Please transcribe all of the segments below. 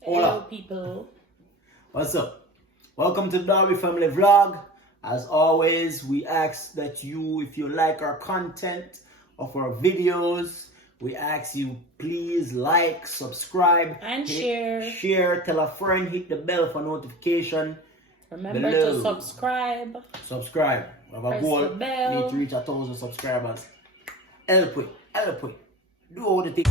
Hello, people. What's up? Welcome to the Darby Family vlog. As always, we ask that you, if you like our content of our videos, we ask you please like, subscribe, and share. Share, tell a friend, hit the bell for notification. Remember to subscribe. Subscribe. We have a goal. The bell. Need to reach 1,000 subscribers. Help it. Do all the things.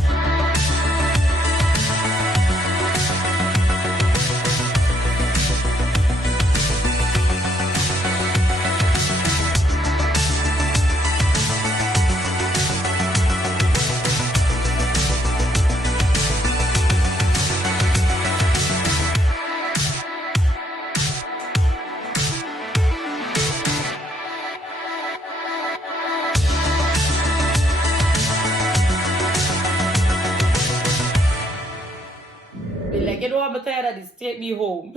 Like, you know, I'm tired of this. Take me home.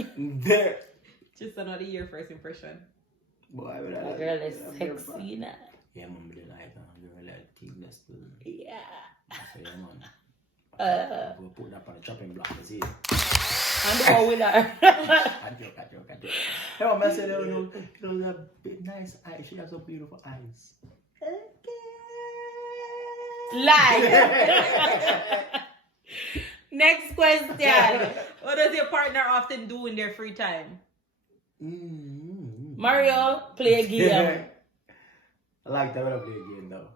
Just another year first impression. Boy, my girl is sexy now. Yeah, man, but like, girl, like, thickness too. Yeah. So, yeah, man. We'll put that on the chopping block, you see. I'm the one with her. I joke. Hey, man, I said, you know, that big nice eyes. She has some beautiful eyes. Lie. Next question. What does your partner often do in their free time? Mario, play a game. I like that when I play a game though.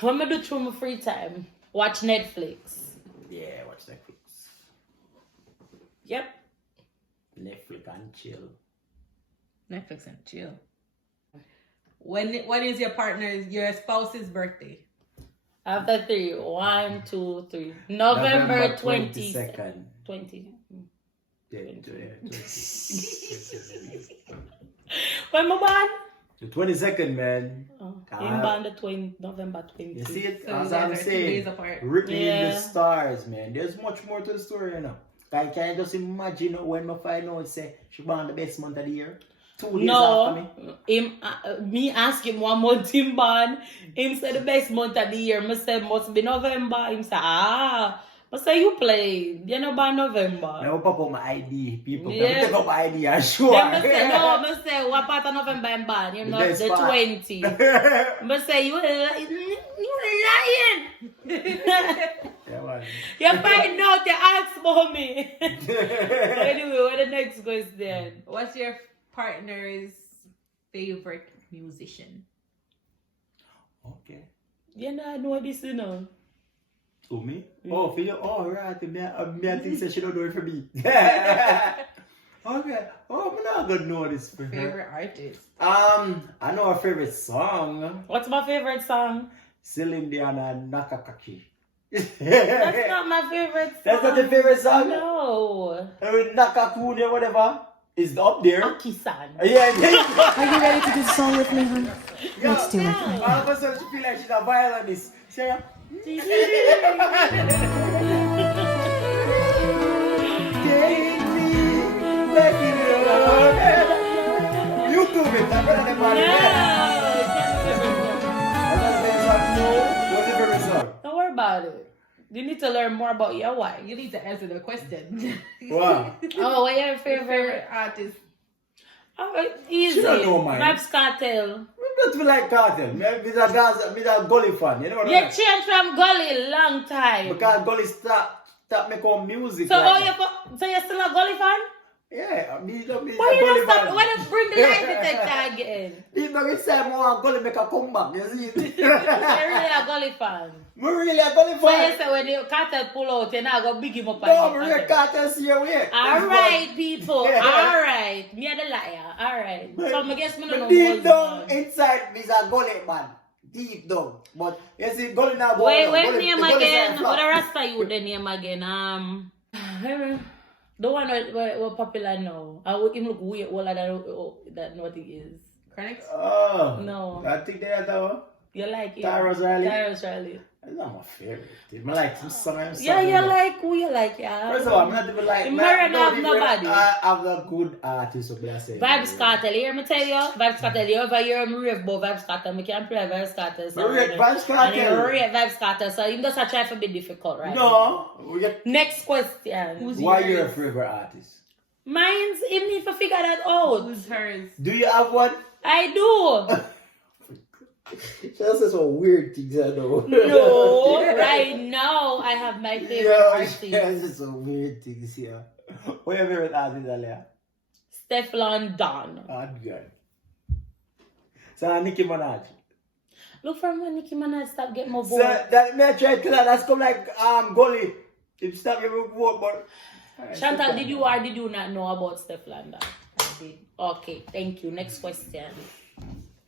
What I do through my free time? Watch Netflix. Yeah, watch Netflix. Yep. Netflix and chill. Netflix and chill. When is your spouse's birthday? After 3. 1, 2, 3. November 22nd. 20. Yeah, 20. When my born? The 22nd, man. I'm born the November 20. You see it? So As I'm saying, written in the stars, man. There's much more to the story, you know. I can just imagine when I find out, say, she born the best month of the year. 2 days after me. Me ask him 1 month him born. Him say the best month of the year. Me say must be November. Him say, I say you play. You know by November. I will pop up my ID. People yeah. take up my ID and sure. Then me say, no, me say what part of November I'm born? You know, the 20. Me say, you lying. Yeah, man. You find out, you ask for me. Anyway, what the next question? What's your partner's favorite musician? Okay. You know, I know this, you know. To me? Oh, for you? Oh, right. I think say she don't know it for me. Okay. Oh, I'm not gonna know this for her. Favorite artist? I know her favorite song. What's my favorite song? Celine Dion and Nakakaki. That's not my favorite song. That's not your favorite song? No. Nakakuni or whatever is up there. Aki-san. Yeah. Are you ready to do the song with me, hon? Let's do it. All of a sudden she feel like she's a violinist. Sarah? Take me back in your world. YouTube it. I'm better than my What's your favorite song? Don't worry about it. You need to learn more about your wife. You need to answer the question. Wow. Oh, what your favorite Favorite artist? Oh, easy. She don't know mine. Vybz Kartel. I don't like Cartel. I'm a Gully fan. You know what You changed from Gully long time. Because Gully stop making music. So, like so you're still a Gully fan? Yeah, me Why you not stop? Why not bring the lie detector again? These niggas say more Gully make a comeback. You see? You're really a Gully fan. I'm really a Gully fan. So you say when the Cartel pull out, you're not going to big him up. No, I'm really Cartel see your way. Alright, people. Alright. Me are the liar. Alright. So I guess me don't know deep down what's inside me is a Gully man. Deep down. But you see, Gully now go Wait, down. wait, name again. What the Rasta you the name again? The one what popular now. I would even look way older than what it is. Chronix? Oh. No. I think they are though. You like it? Tyrus Riley. Tyrus Riley. That's not my favorite. I like some songs. Yeah, you like who you like, yeah. First of all, I'm not even like. Marion have nobody. I have the good artists of that say. Vibes Cartel, you hear me tell you? Vibes Cartel, you ever hear me rave about Vibes Cartel? I can't play Vibes Cartel. So Vibes Cartel. And you rave Vibes Cartel, so you just try to be difficult, right? No. We get... Next question. Why your favorite artist? Mine's, you need to figure that out. Who's hers? Do you have one? I do. That's just some weird things I know. No, right now I have my favorite artist. That's just some weird things here. What your favorite artist, Alia? Stefflon Don. Oh, good. So, Nicki Minaj. Look from when Nicki Minaj stop getting more vote. So, that may I try to tell her that's come like Gully. If stop getting vote, but. Chantal, did you or did you not know about Stefflon Don? I did. Okay, thank you. Next question.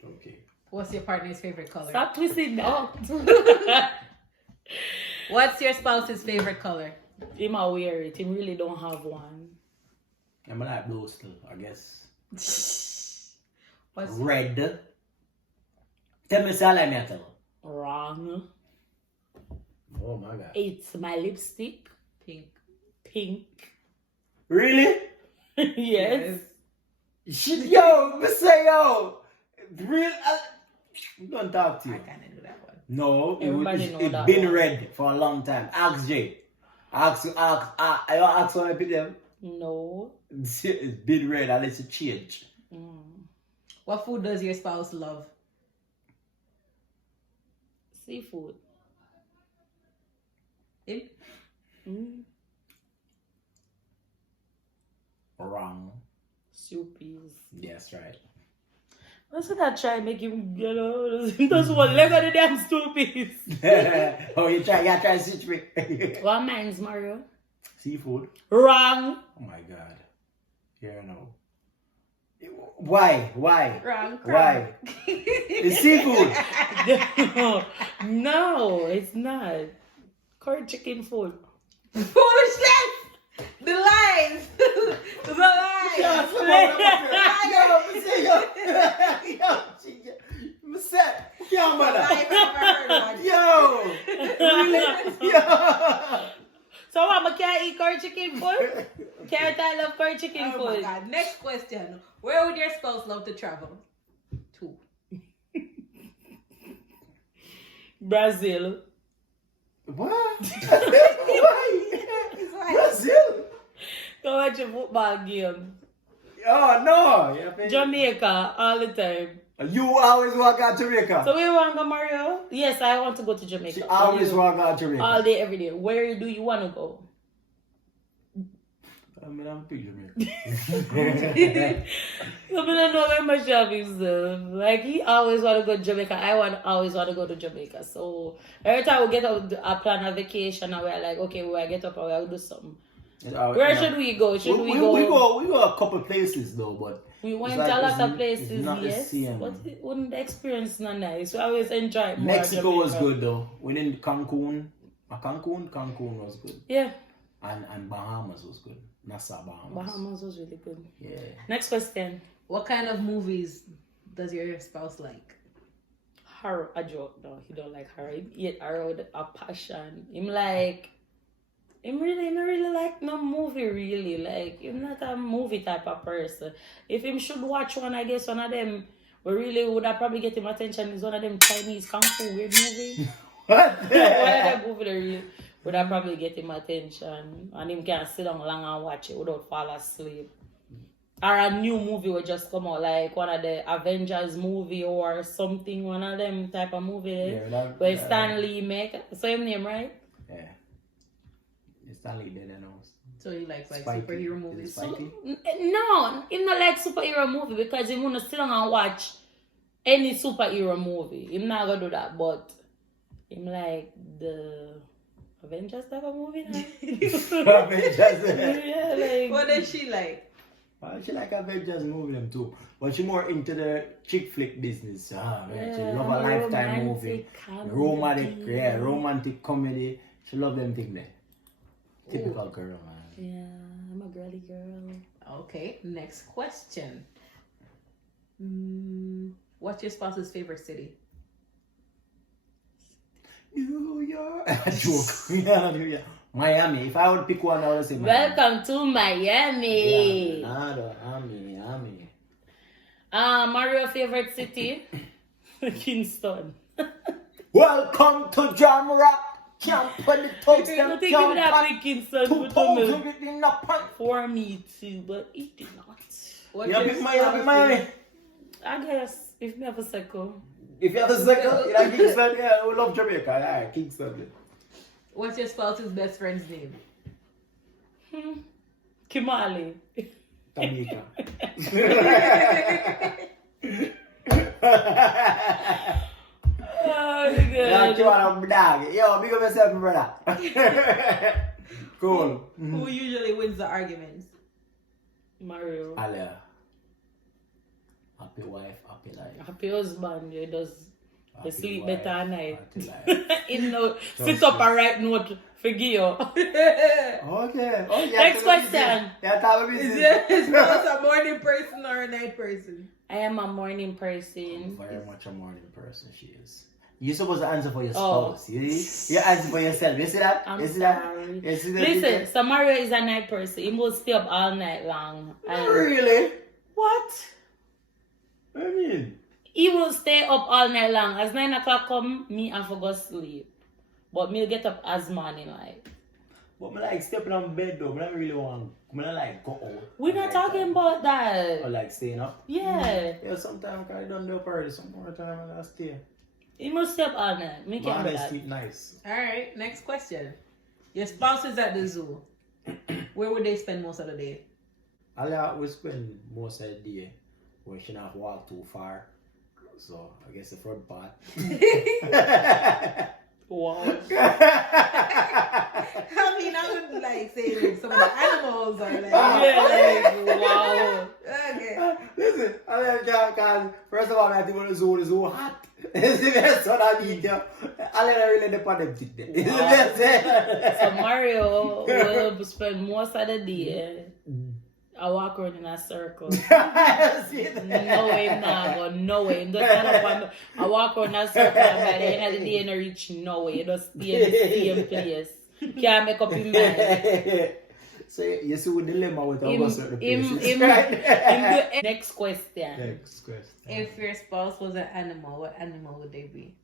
Okay. What's your partner's favorite color? Stop twisting that. What's your spouse's favorite color? Him a wear it. Him really don't have one. I'm like blue still, I guess. What's Red. Tell me, say I metal. Wrong. Oh my god. It's my lipstick. pink? Pink. Really? Yes. Shit, yo, me say yo. Real. Don't talk to I you. kind of knew that one. No, Everybody know it's that been one. red for a long time. Ask Jay. Ask when I pick them. No. It's been red unless it change. What food does your spouse love? Seafood. Him? Wrong. Soupies. Yes, right. That's what I try to make him, you know, just one leg of the damn stoopies. Oh, you try to switch me. What mine's Mario? Seafood. Wrong. Oh my god. Yeah, no. Why? Wrong. Why? It's seafood. No, it's not. Curry chicken food. Foolishness! The lies! The lies! So Mama can't eat curry chicken food? Carrot, I love curry chicken Oh my food. god. Next question. Where would your spouse love to travel to? Brazil. What? Why? Brazil? Go watch a football game. Oh no! Jamaica all the time. You always walk out Jamaica. So where you want to go, Mario? Yes, I want to go to Jamaica. She always walk out Jamaica. All day, every day. Where do you want to go? I mean, I'm big Jamaica. So I don't know where my shopping stuff. Like he always want to go to Jamaica. Always want to go to Jamaica. So every time we get up, I plan a vacation and we're like, okay, we get up and we'll do something. Where should we go? Should we go? We go a couple places though, but We went like, to a lot of it's places, not the yes. same. But it wouldn't the experience not nice. We always enjoy it more. Mexico was Jamaica. good though. We did Cancun. Cancun was good. Yeah. And Bahamas was good. Nassau, Bahamas. Bahamas was really good. Yeah. Next question. What kind of movies does your spouse like? Horror, a joke. No, he don't like horror. He hate horror with a passion. Him really like no movie really. Like him not a movie type of person. If him should watch one, I guess one of them we really would have probably get him attention is one of them Chinese kung fu weird movie. What? One of them movie that really would have probably get him attention. And him can sit down long and watch it without fall asleep. Or a new movie will just come out, like one of the Avengers movie or something, one of them type of movie. Where Stan Lee make same name, right? Yeah. Stan Lee did announce. So he likes like Spikey. superhero movies. Is it Spikey? No, him not like superhero movie because him wanna sit down and watch any superhero movie. Him not gonna do that, but him like the Avengers type of movie. Avengers. Yeah, like What does she like? She like Avengers movie them too. But she more into the chick flick business. She love a Lifetime movie. Romantic comedy. She love them things there. Typical girl, man. Yeah, I'm a girly girl. Okay, next question. What's your spouse's favorite city? New York. Joke. Yeah. Miami. If I would pick one, I would say Miami. Welcome to Miami. Yeah, Miami. Mario favorite city? Kingston. Welcome to Jam Rock. Camp when the thugs them I think give that big Kingston for 2,000 in the pan. For me too, but it did not. What's You your pick Miami. I guess if me have a circle. If you have a second, you like Kingston, yeah, we love Jamaica. Alright, Kingston. What's your spouse's best friend's name? Kimali. Tamika. Oh, Yeah, good. you want a dog. Yo, big up yourself, brother. Cool. Who usually wins the arguments? Mario. Alia. Happy wife, happy life. Happy husband, you does Happy sleep wife, better at night. happy life. In no, sit Trust up me. and write note for you. Okay. Oh, yeah. Next question. Yeah, tell me Is business. your spouse a morning person or a night person? I am a morning person. Very much a morning person, she is. You're supposed to answer for your Oh. spouse. You answer for yourself. You see that? I'm you see that? sorry. You see that? Listen, so Mario is a night person. He will stay up all night long. And Really? what? What do you mean? He will stay up all night long. As 9 o'clock come, me I forgot sleep. But me'll get up as morning like. But I like stepping on bed though. I don't really want. I don't like go out. We're not talking about Or that. like staying up. Yeah. Yeah, sometimes I don't do a party. Some more time and I stay. He must stay up all night. Me can't do Man, I that. sleep nice. Alright, next question. Your spouse is at the zoo. Where would they spend most of the day? We spend most of the day. We should not walk too far. So I guess the front part. Wow. I mean, I would like say like, some of the animals are like. Yeah, like, wow. Okay. Listen, I mean, because first of all, I think the zoo hot. It's the best one I need. I really depend on it. It's the best. So Mario will spend most of the day. I walk around in a circle. See that? No way, nah, but no way. Just stand up and I walk around in a circle and by the end of the day, you don't reach no way. You just stay in the same place. Can't make up your mind. So you see what dilemma with our certain places. Next question. Next question. If your spouse was an animal, what animal would they be?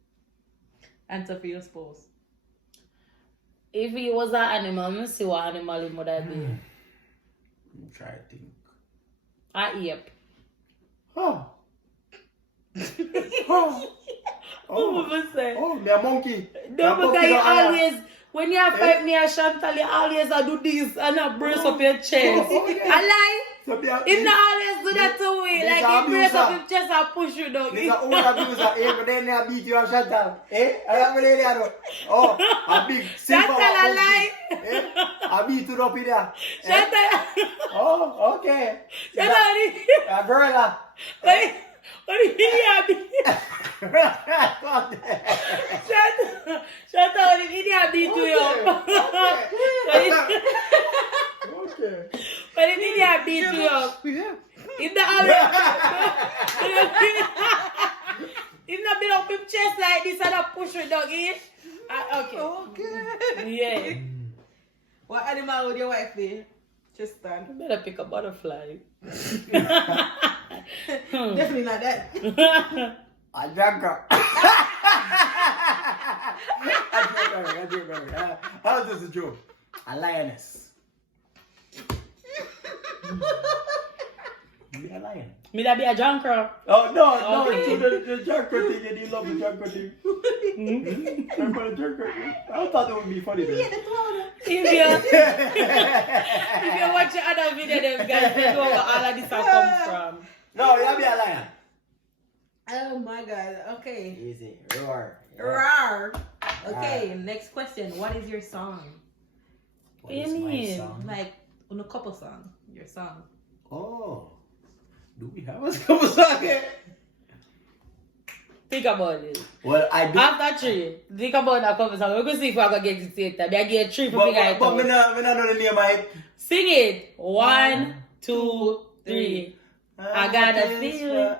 Answer for your spouse. If he was an animal, let me see what animal he would have been. I'm trying to think. A ape. Oh. What would say? Oh, they're monkey. No, because you always, when you fight me and Chantal, you always do this and I brace up your chest. I lie. So He not always do that to me. Like he brace up his chest and push you down. There's an old abuser, but then they beat you and Chantal. I have a oh, a big silver Chantal, I lie. I beat you up in there. Chantal. Oh, okay. Chantal, A girl. what do you mean? Chantal, what do you mean? Beat you up. Okay. But if he beat you up, if the always, if not build up his chest like this and push you down, okay. Okay. Yeah. What animal would your wife be? Just stand. You better pick a butterfly. Definitely not that. A jagger. I joke. How's this a joke? A lioness. Be a lion. Me that be a junker. Oh no, Okay. the junker thing, and you love the junker thing. Remember the junker thing? I thought it would be funny then. If you watch the other video, them guys, they know where all of this have come from. No, you be a lion. Oh my god. Okay. Easy. Roar. Rawr. Okay, next question. What is your song? What you is my mean? song? Like on a couple song. Your song. Oh. Do we have a couple song here? Think about it. Well, I do. After 3, think about that couple song. We're going to see if we're going to get it later. I get 3 for figure it But out. me not know the name of it. Sing it. 1, 2, 3. I got a feeling.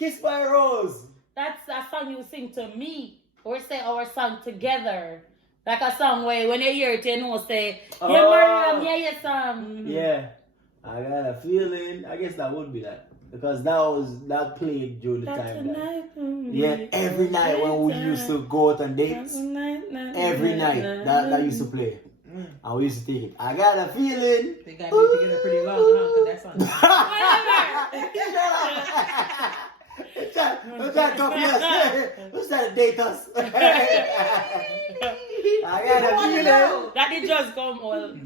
Kiss My Rose. That's a song you sing to me. Or say our song together. Like a song where when you hear it, you know, say, yeah, Mariam, yeah, yes, Yeah. I got a feeling. I guess that would be that. Because that played during the time. Yeah, every night when we used to go out on dates. Every night that used to play. And we used to take it. I got a feeling. They got you together pretty long, huh? Because that's on. Who's that copy us? Who's that date us? I got a feeling. That did just come all.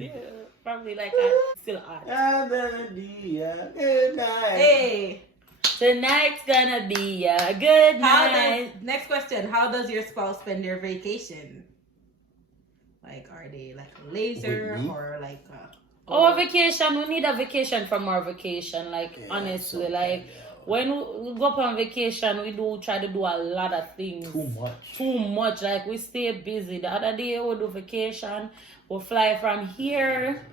Probably like still hot. Good night. Hey. Tonight's gonna be a good night. Next question. How does your spouse spend their vacation? Like, are they like laser or like... Our vacation, we need a vacation from our vacation. Like, honestly, like... Yeah. When we go up on vacation, we do try to do a lot of things. Too much. Like, we stay busy. The other day, we do vacation. We fly from here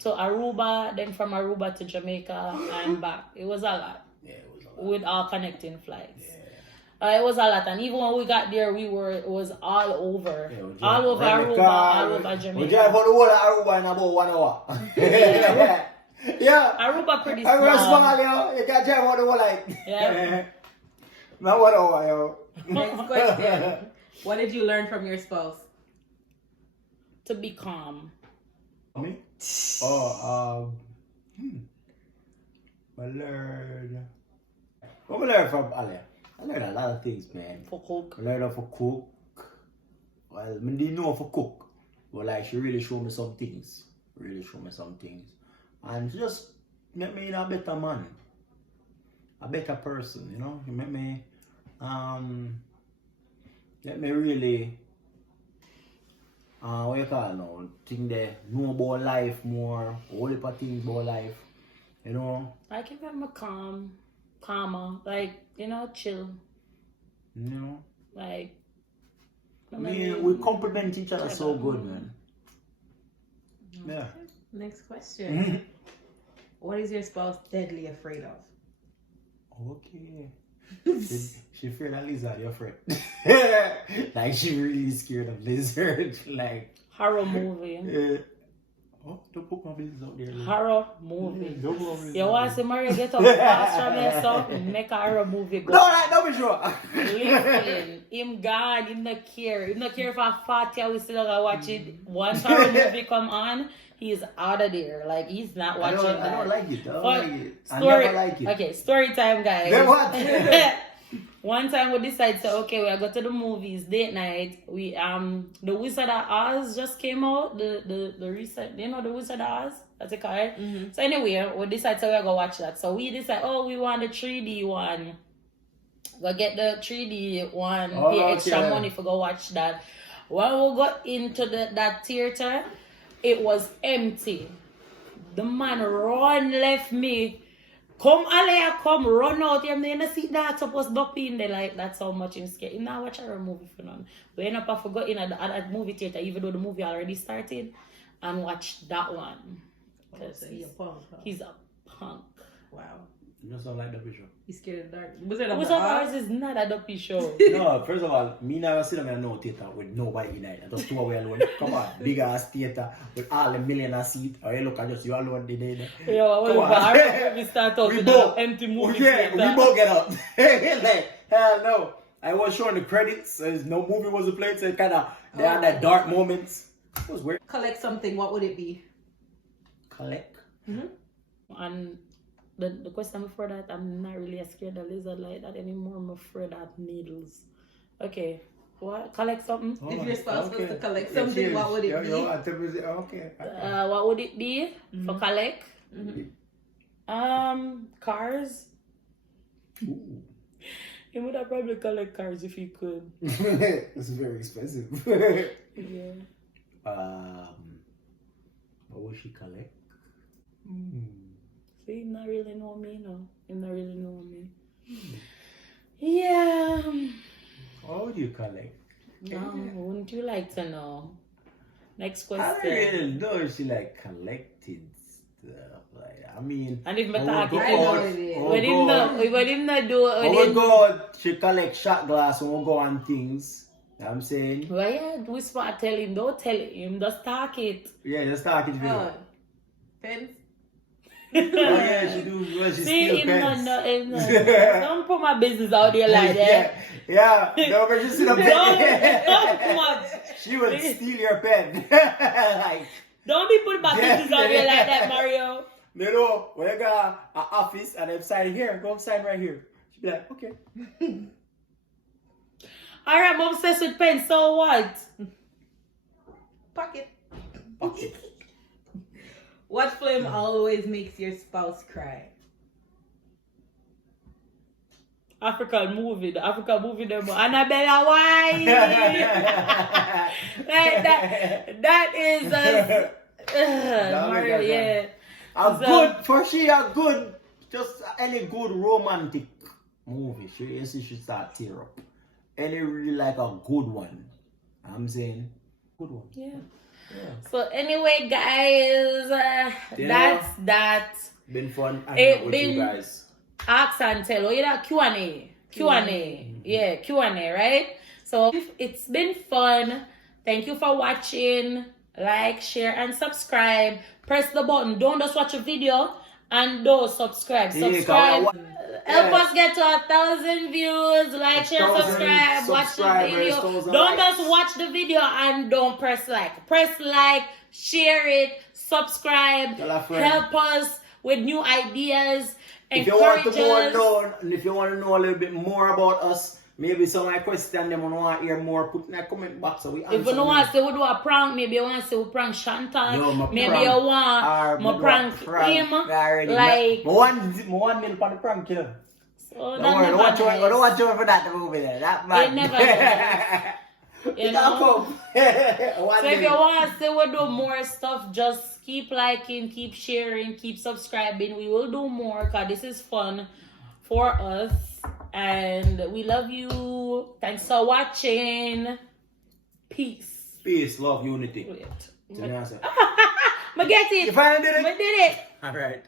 to Aruba, then from Aruba to Jamaica and back. It was a lot. Yeah, it was a lot. With our connecting flights. Yeah. It was a lot. And even when we got there, it was all over. Yeah, all over Aruba, all over Jamaica. We drive on the whole of Aruba in about 1 hour. Yeah. Aruba pretty small. Aruba small, yo. You can drive on the whole like. Yeah. Not 1 hour, yo. Next question. What did you learn from your spouse? To be calm. Me? I learned. What I learned from Ali? I learned a lot of things, man. For cook. I learned how to cook. Well, I didn't know how to cook. But like, she really showed me some things. And she just made me a better man. A better person, you know? She made me, let me really, what you call it now? Think they know about life more. Whole heap of things about life. You know? I keep them calmer. Like, you know, chill. You know? Like, We complement each other so good, man. Yeah. Next question. What is your spouse deadly afraid of? Okay. She afraid of lizard, you're afraid. Like, she really scared of lizard. Like, horror movie. Don't put my business out there. Horror movie. Don't put my business You out want to see Mario get up fast from yourself and make a horror movie go? No, like, don't be sure. Listen, him God, him not care. Him not care if I fought you, we still gonna watch it. Once horror movie come on, he's out of there. Like, he's not watching that. I don't like it. I Story, never like it. Okay, story time, guys. Then what? One time we decided, so okay, we go to the movies, date night. We the Wizard of Oz just came out. The recent, you know, the Wizard of Oz, that's a card. Mm-hmm. So anyway, we decided, so we go watch that. So we decide, we want the 3D one. Go get the 3D one, pay extra money for go watch that. When we got into that theater, it was empty. The man left me. Come, Alea, come, run out here. I'm see that supposed to be in there. Like, that's how much I'm scared. You know, watch a movie for none. We end up forgetting at the movie theater, even though the movie already started, and watch that one. So he's a punk. Huh? He's a punk. Wow. You just don't like the picture. He's scared of the dark. Wizard of Wizard of Oz is not a dopey show. No, first of all, me never sit down in no theater with nobody in it. Just two away alone. Come on, big ass theater with all the millionaire seats. Or you look at just you alone the day. Yo, we start out with an empty movie theater. We both get up. Like, hell no. I was showing the credits. No movie was playing, so kind of they had that dark moments. It was weird. Collect something. What would it be? Collect. And the question before that, I'm not really scared of lizard like that anymore. I'm afraid of needles. Okay, what? Collect something? If your spouse was to collect something, what would it be? Okay. What would it be for collect? Cars. Ooh. He would have probably collect cars if he could. This is very expensive. Yeah. What would she collect? So he not really know me, no. He not really know me. Yeah. What would you collect? Wouldn't you like to know? Next I don't question. really know if she like collected I mean, And if me when talk, we go I know out, it is. when him not do, when we go out, she collect shot glass when we go on things. You know what I'm saying? well, yeah, whisper tell him, don't tell him, just talk it. Yeah, just talk it to Oh, me. pens. Oh yeah, she do. Well, she See, steal him pens. don't put my business out there like that. Yeah, don't ever just sit up Don't there. put my, She will steal your pen. Like, don't be putting my Yeah. business out there like that, Mario. you know, when you got an office and I'm signing here, go sign right here. She be like, okay. Alright, I'm obsessed with pens, so what? Pocket. Okay. What film always makes your spouse cry? African movie, the African movie, them Annabella White. Like that is Mario, yeah. A good, for she a good, just any good romantic movie. She should start tear up. Any really like a good one. I'm saying, good one. Yeah. Yeah. So anyway, guys, that's that. Been fun It hanging out with been- you guys. Ask and tell. Oh, yeah, Q&A. Yeah, Q&A, right? So it's been fun. Thank you for watching. Like, share, and subscribe. Press the button. Don't just watch a video and don't subscribe. Yeah, Subscribe. cause Help us get to 1,000 views. Like, share, 1,000 subscribe. Watch the subscribers, video. 1,000 Don't likes. just watch the video and don't press like. Press like, share it, subscribe. Tell a friend. Help us with new ideas. If you want Encourage to go us. down, and if you want to know a little bit more about us, maybe some of my questions them want to hear more, put in the comment box so we answer If you don't them. want to say we do a prank, maybe you want to say we prank Chantal. No, my maybe prank. you want Or me prank him. Already. Like, one mil for the prank, yeah. so Don't that worry, never don't watch nice. over for that movie there. That man. It never nice. You know? So if you want to say we do more stuff, just keep liking, keep sharing, keep subscribing. We will do more because this is fun for us. And we love you. Thanks for watching. Peace. Peace, love, unity. Wait. Tell me answer. I get it. You finally did it? I did it. All right.